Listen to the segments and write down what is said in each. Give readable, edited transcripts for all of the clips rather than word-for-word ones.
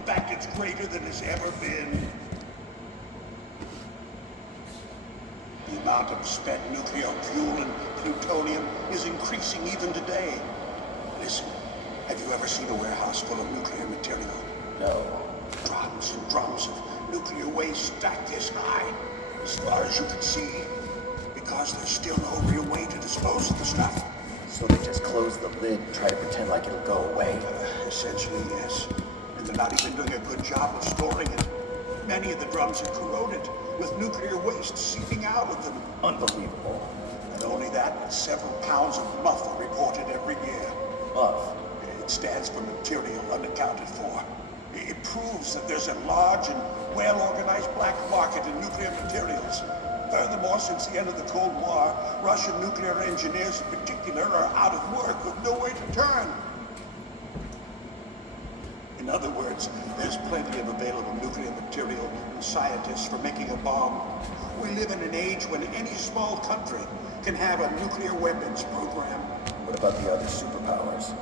In fact, it's greater than it's ever been. The amount of spent nuclear fuel and plutonium is increasing even today. Listen, have you ever seen a warehouse full of nuclear material? No. Drums and drums of nuclear waste stacked this high, as far as you can see, because there's still no real way to dispose of the stuff. So they just close the lid and try to pretend like it'll go away? Essentially, yes. And they're not even doing a good job of storing it. Many of the drums are corroded, with nuclear waste seeping out of them. Unbelievable. Not only that, but several pounds of muff are reported every year. Muff? It stands for material unaccounted for. It proves that there's a large and well-organized black market in nuclear materials. Furthermore, since the end of the Cold War, Russian nuclear engineers in particular are out of work with nowhere to turn. In other words, there's plenty of available nuclear material and scientists for making a bomb. We live in an age when any small country can have a nuclear weapons program. What about the other superpowers?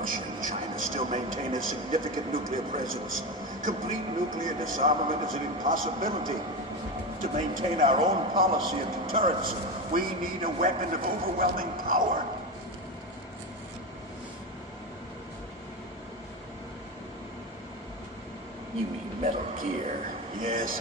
Russia and China still maintain a significant nuclear presence. Complete nuclear disarmament is an impossibility. To maintain our own policy of deterrence, we need a weapon of overwhelming power. You mean Metal Gear? Yes.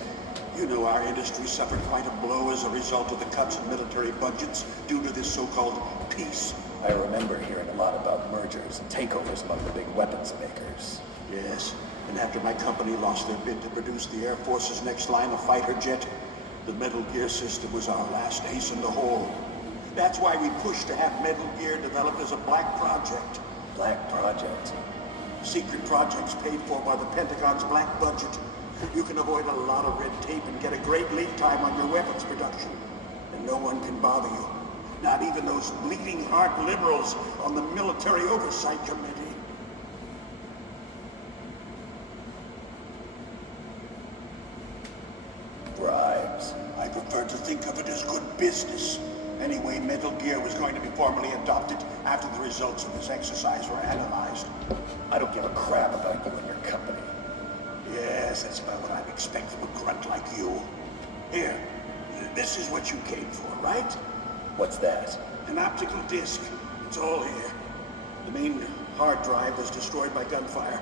You know our industry suffered quite a blow as a result of the cuts in military budgets due to this so-called peace. I remember hearing a lot about mergers and takeovers among the big weapons makers. Yes, and after my company lost their bid to produce the Air Force's next line of fighter jet, the Metal Gear system was our last ace in the hole. That's why we pushed to have Metal Gear developed as a black project. Black project? Secret projects paid for by the Pentagon's black budget. You can avoid a lot of red tape and get a great lead time on your weapons production. And no one can bother you. Not even those bleeding heart liberals on the Military Oversight Committee. Bribes. I prefer to think of it as good business. Anyway, Metal Gear was going to be formally adopted after the results of this exercise were analyzed. I don't give a crap about you and your company. Yes, that's about what I'd expect from a grunt like you. Here, this is what you came for, right? What's that? An optical disc. It's all here. The main hard drive was destroyed by gunfire.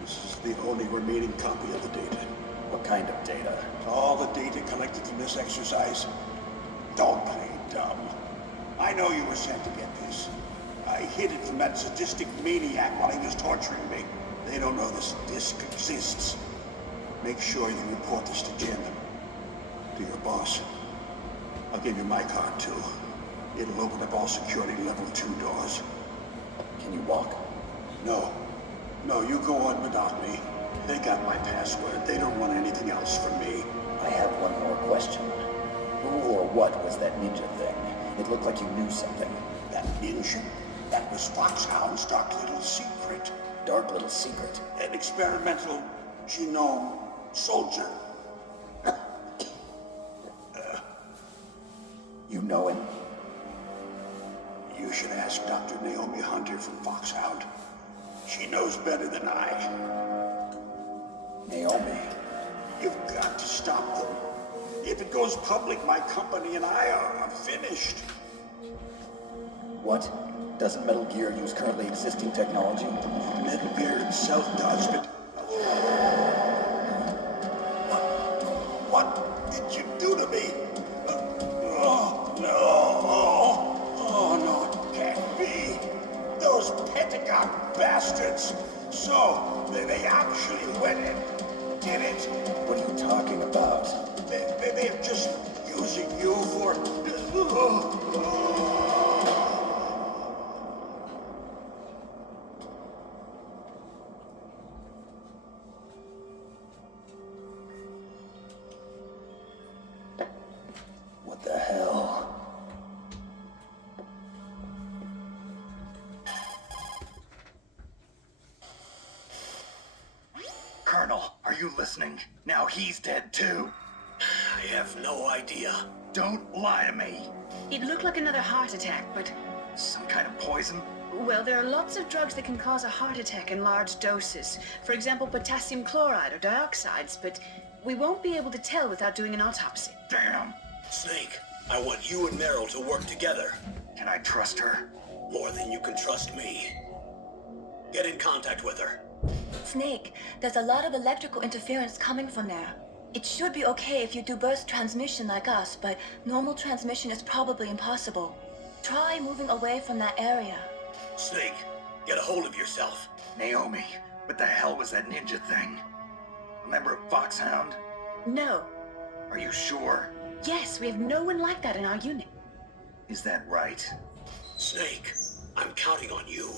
This is the only remaining copy of the data. What kind of data? All the data collected from this exercise. Don't play dumb. I know you were sent to get this. I hid it from that sadistic maniac while he was torturing me. They don't know this disc exists. Make sure you report this to Jim. To your boss. I'll give you my card, too. It'll open up all security level 2 doors. Can you walk? No. No, you go on without me. They got my password. They don't want anything else from me. I have one more question. Who or what was that ninja thing? It looked like you knew something. That ninja? That was Foxhound's dark little secret. Dark little secret? An experimental genome soldier. You know him? You should ask Dr. Naomi Hunter from Foxhound. She knows better than I. Naomi? You've got to stop them. If it goes public, my company and I are finished. What? Doesn't Metal Gear use currently existing technology? Metal Gear itself does, but... What did you do to me? Oh, no. Oh, no, it can't be. Those Pentagon bastards. So, they actually went and did it. What are you talking about? They're just using you for... What the hell? Colonel, are you listening? Now he's dead too. I have no idea. Don't lie to me. It looked like another heart attack, but Some kind of poison? Well, there are lots of drugs that can cause a heart attack in large doses. For example, potassium chloride or dioxides, but we won't be able to tell without doing an autopsy. Damn. Snake, I want you and Meryl to work together. Can I trust her? More than you can trust me. Get in contact with her. Snake, there's a lot of electrical interference coming from there. It should be okay if you do burst transmission like us, but normal transmission is probably impossible. Try moving away from that area. Snake, get a hold of yourself. Naomi, what the hell was that ninja thing? A member of Foxhound? No. Are you sure? Yes, we have no one like that in our unit. Is that right? Snake, I'm counting on you.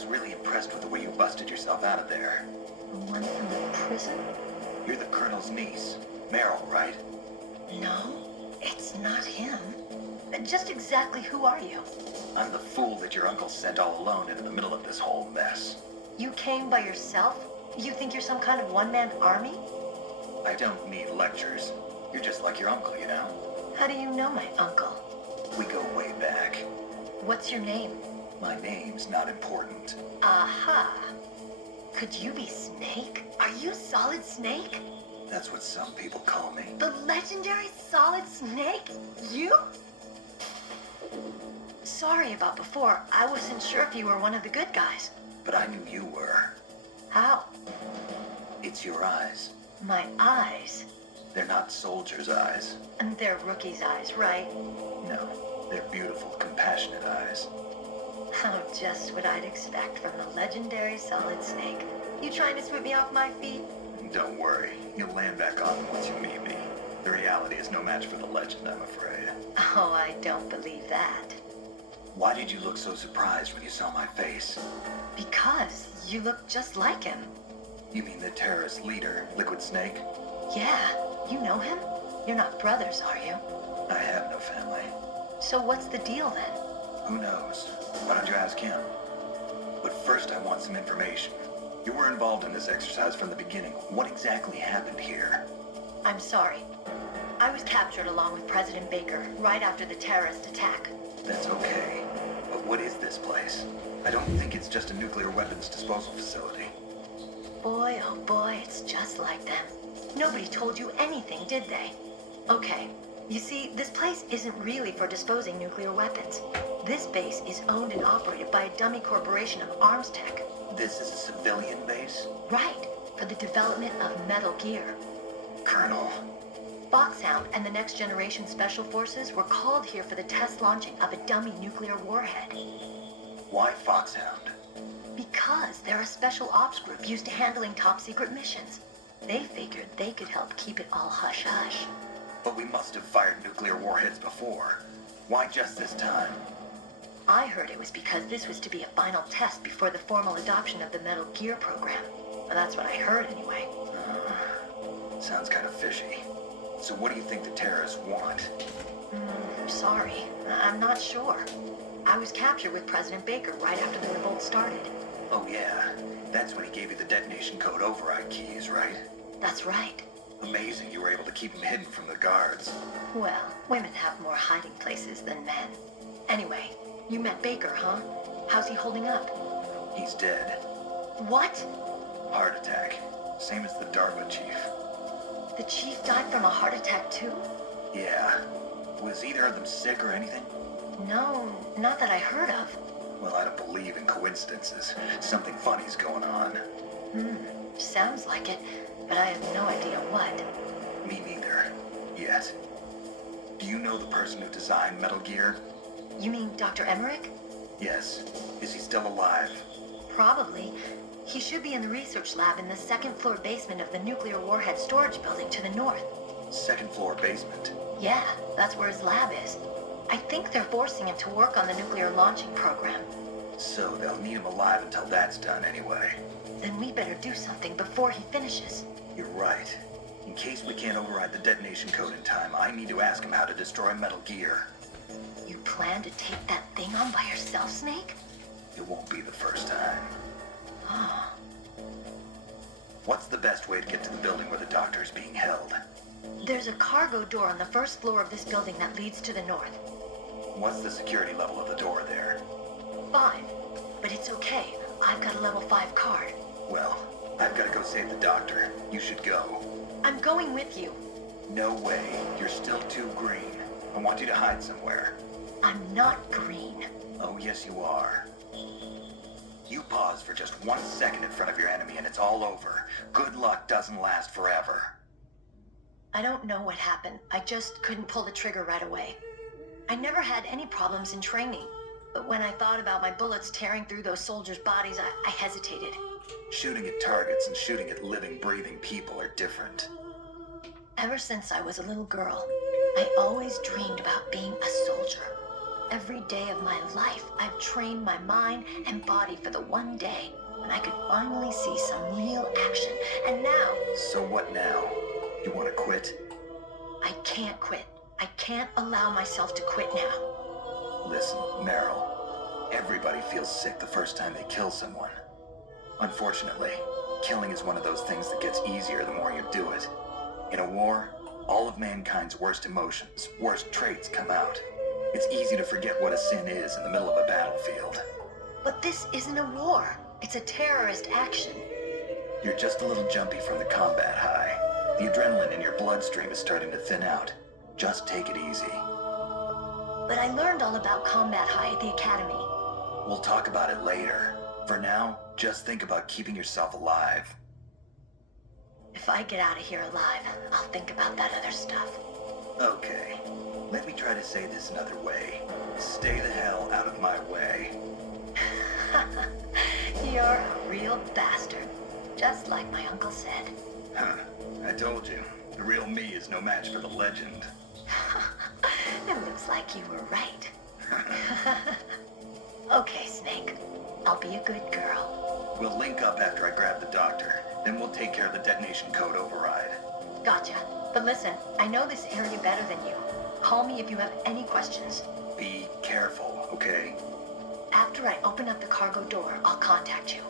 was really impressed with the way you busted yourself out of there. The one from the prison? You're the Colonel's niece, Meryl, right? No, it's not him. Just exactly who are you? I'm the fool that your uncle sent all alone into the middle of this whole mess. You came by yourself? You think you're some kind of one-man army? I don't need lectures. You're just like your uncle, you know? How do you know my uncle? We go way back. What's your name? My name's not important. Aha. Could you be Snake? Are you Solid Snake? That's what some people call me. The legendary Solid Snake? You? Sorry about before. I wasn't sure if you were one of the good guys. But I knew you were. How? It's your eyes. My eyes. They're not soldiers' eyes. And they're rookie's eyes, right? No, they're beautiful, compassionate eyes. Oh, just what I'd expect from the legendary Solid Snake. You trying to sweep me off my feet? Don't worry, you'll land back on them once you meet me. The reality is no match for the legend, I'm afraid. Oh, I don't believe that. Why did you look so surprised when you saw my face? Because you look just like him. You mean the terrorist leader, Liquid Snake? Yeah, you know him? You're not brothers, are you? I have no family. So what's the deal then? Who knows? Why don't you ask him? But first I want some information. You were involved in this exercise from the beginning. What exactly happened here? I'm sorry. I was captured along with President Baker right after the terrorist attack. That's okay. But what is this place? I don't think it's just a nuclear weapons disposal facility. Boy, oh boy, it's just like them. Nobody told you anything, did they? Okay, you see, this place isn't really for disposing nuclear weapons. This base is owned and operated by a dummy corporation of arms tech. This is a civilian base? Right, for the development of Metal Gear. Colonel, Foxhound and the Next Generation Special Forces were called here for the test launching of a dummy nuclear warhead. why Foxhound? Because they're a special ops group used to handling top secret missions. They figured they could help keep it all hush-hush. But we must have fired nuclear warheads before. Why just this time? I heard it was because this was to be a final test before the formal adoption of the Metal Gear program. Well, that's what I heard anyway. Sounds kind of fishy. So what do you think the terrorists want? Sorry, I'm not sure. I was captured with President Baker right after the revolt started. Oh yeah, that's when he gave you the detonation code override keys, right? That's right. Amazing you were able to keep him hidden from the guards. Well, women have more hiding places than men. Anyway, you met Baker, huh? How's he holding up? He's dead. What? Heart attack. Same as the DARPA chief. The chief died from a heart attack too? Yeah. Was either of them sick or anything? No, not that I heard of. Well, I don't believe in coincidences. Something funny's going on. Sounds like it, but I have no idea what. Me neither. Yet. Do you know the person who designed Metal Gear? You mean Dr. Emmerich? Yes. Is he still alive? Probably. He should be in the research lab in the second floor basement of the nuclear warhead storage building to the north. Second floor basement. Yeah, that's where his lab is. I think they're forcing him to work on the nuclear launching program. So they'll need him alive until that's done anyway. Then we better do something before he finishes. You're right. In case we can't override the detonation code in time, I need to ask him how to destroy Metal Gear. You plan to take that thing on by yourself, Snake? It won't be the first time. What's the best way to get to the building where the doctor is being held? There's a cargo door on the first floor of this building that leads to the north. What's the security level of the door there? 5. But it's okay. I've got a level 5 card. Well, I've got to go save the doctor. You should go. I'm going with you. No way. You're still too green. I want you to hide somewhere. I'm not green. Oh, yes, you are. You pause for just 1 second in front of your enemy and it's all over. Good luck doesn't last forever. I don't know what happened. I just couldn't pull the trigger right away. I never had any problems in training. But when I thought about my bullets tearing through those soldiers' bodies, I hesitated. Shooting at targets and shooting at living, breathing people are different. Ever since I was a little girl, I always dreamed about being a soldier. Every day of my life, I've trained my mind and body for the one day when I could finally see some real action. And now, So what now? You want to quit? I can't quit. I can't allow myself to quit now. Listen, Meryl, everybody feels sick the first time they kill someone. Unfortunately, killing is one of those things that gets easier the more you do it. In a war, all of mankind's worst emotions, worst traits come out. It's easy to forget what a sin is in the middle of a battlefield. But this isn't a war. It's a terrorist action. You're just a little jumpy from the combat high. The adrenaline in your bloodstream is starting to thin out. Just take it easy. But I learned all about combat high at the academy. We'll talk about it later. For now, just think about keeping yourself alive. If I get out of here alive, I'll think about that other stuff. Okay, let me try to say this another way. Stay the hell out of my way. You're a real bastard. Just like my uncle said. Huh, I told you. The real me is no match for the legend. It looks like you were right. Okay, Snake. I'll be a good girl. We'll link up after I grab the doctor. Then we'll take care of the detonation code override. Gotcha. But listen, I know this area better than you. Call me if you have any questions. Be careful, okay? After I open up the cargo door, I'll contact you.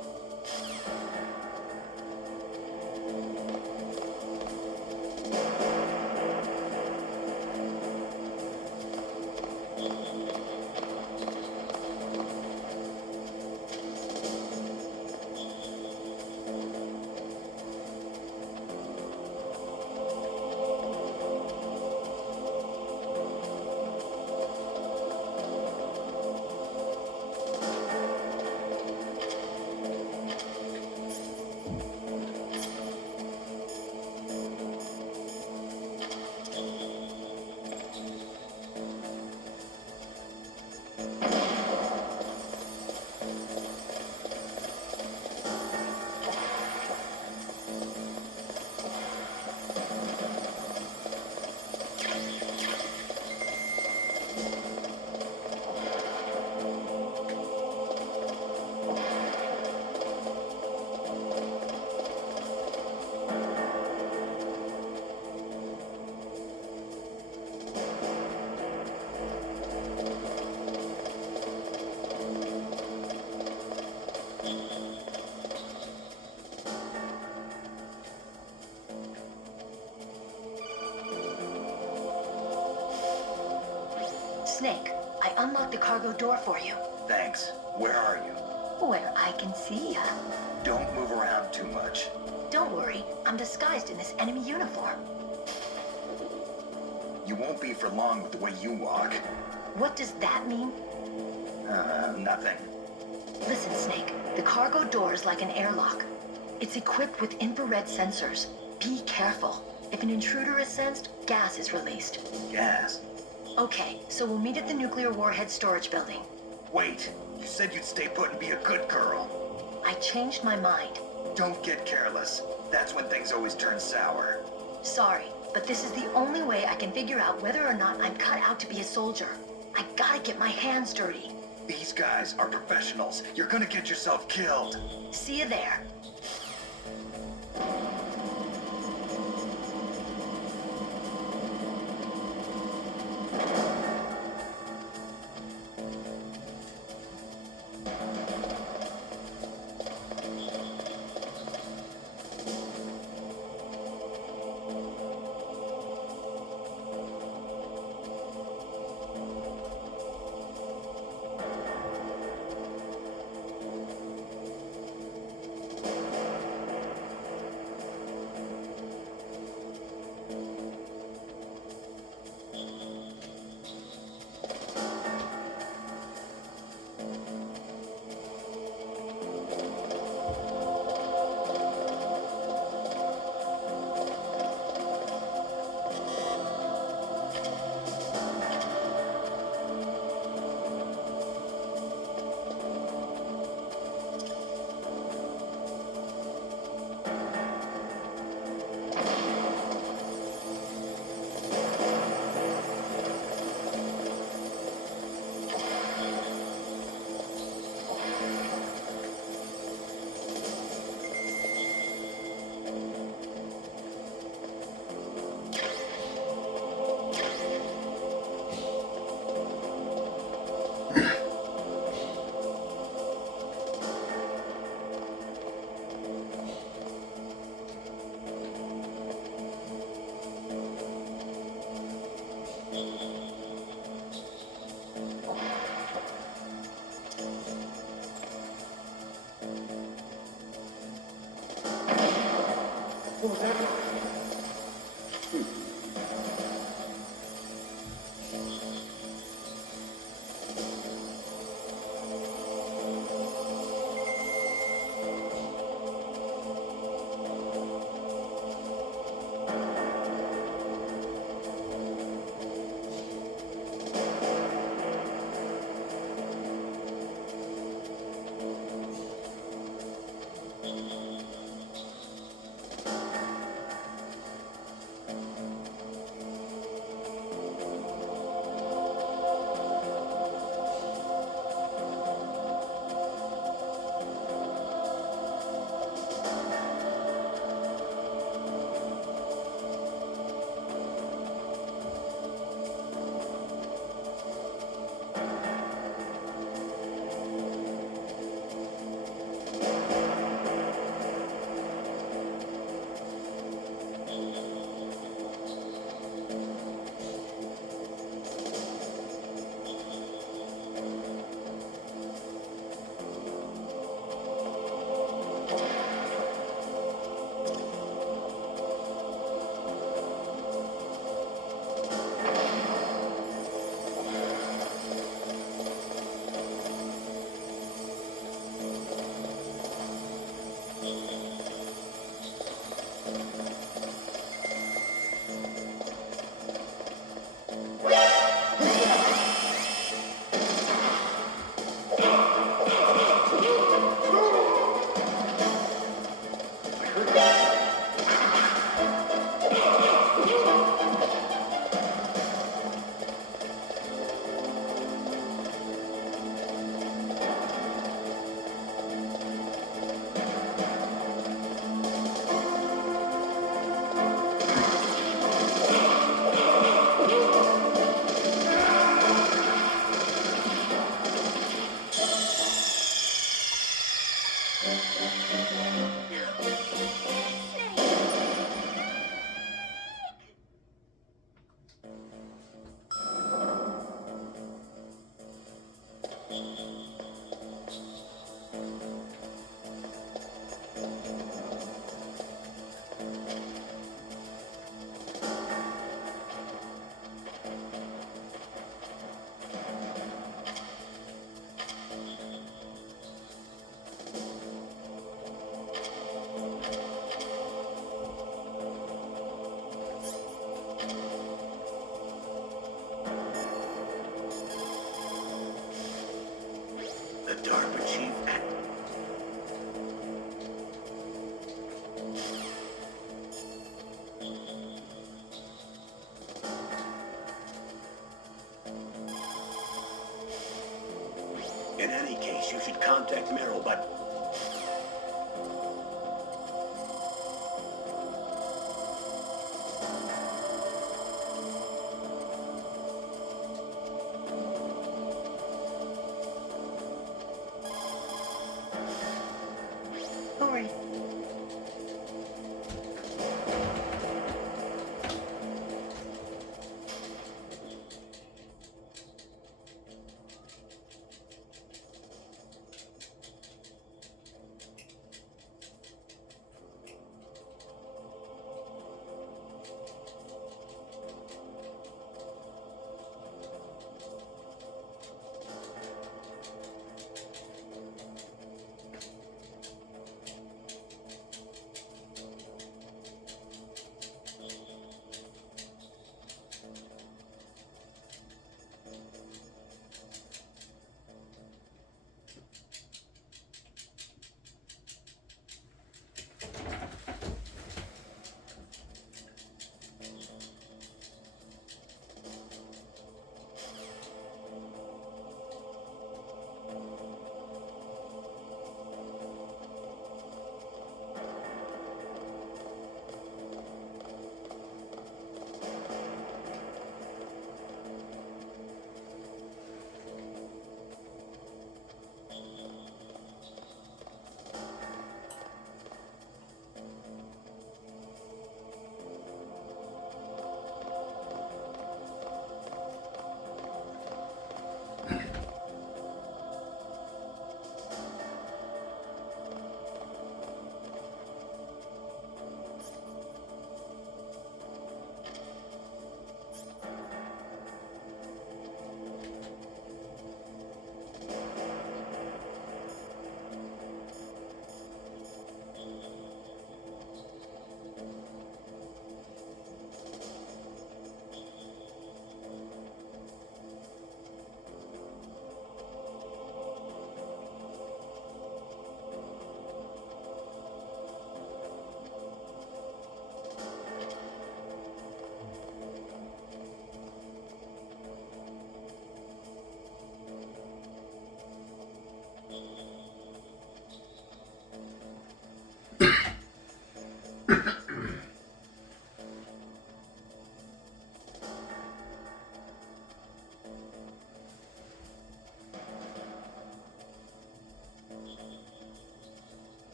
Snake, I unlocked the cargo door for you. Thanks. Where are you? Where I can see ya. Don't move around too much. Don't worry, I'm disguised in this enemy uniform. You won't be for long with the way you walk. What does that mean? Nothing. Listen, Snake, the cargo door is like an airlock. It's equipped with infrared sensors. Be careful. If an intruder is sensed, gas is released. Gas. Okay, so we'll meet at the nuclear warhead storage building. Wait, you said you'd stay put and be a good girl. I changed my mind. Don't get careless. That's when things always turn sour. Sorry, but this is the only way I can figure out whether or not I'm cut out to be a soldier. I gotta get my hands dirty. These guys are professionals. You're gonna get yourself killed. See you there. The DARPA chief at... In any case, you should contact Merrill, but... Ori.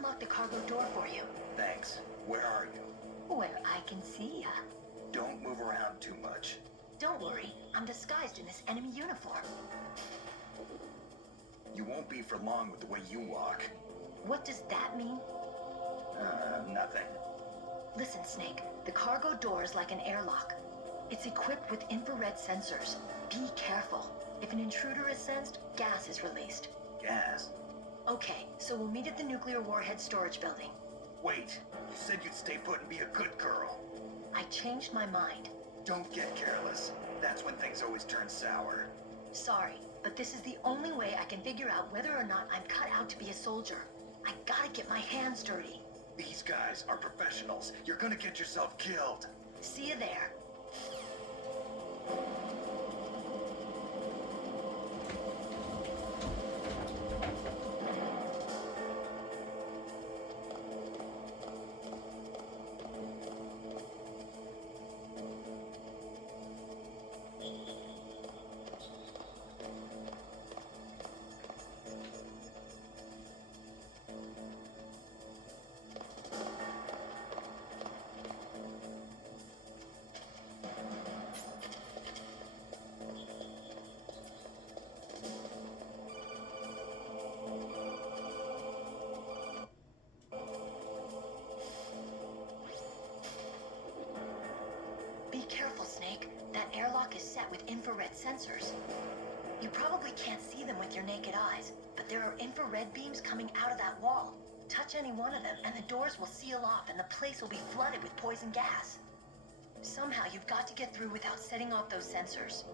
unlock the cargo door for you. Thanks. Where are you? Where I can see ya. Don't move around too much. Don't worry, I'm disguised in this enemy uniform. You won't be for long with the way you walk. What does that mean? Nothing. Listen, Snake, the cargo door is like an airlock. It's equipped with infrared sensors. Be careful. If an intruder is sensed, gas is released. Gas? Okay, so we'll meet at the nuclear warhead storage building. Wait, you said you'd stay put and be a good girl. I changed my mind. Don't get careless. That's when things always turn sour. Sorry, but this is the only way I can figure out whether or not I'm cut out to be a soldier. I gotta get my hands dirty. These guys are professionals. You're gonna get yourself killed. See you there. Be careful, Snake. That airlock is set with infrared sensors. You probably can't see them with your naked eyes, but there are infrared beams coming out of that wall. Touch any one of them, and the doors will seal off, and the place will be flooded with poison gas. Somehow you've got to get through without setting off those sensors.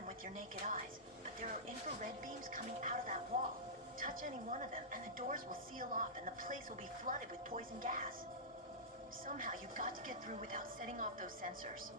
them with your naked eyes, but there are infrared beams coming out of that wall. Touch any one of them, and the doors will seal off, and the place will be flooded with poison gas. Somehow you've got to get through without setting off those sensors.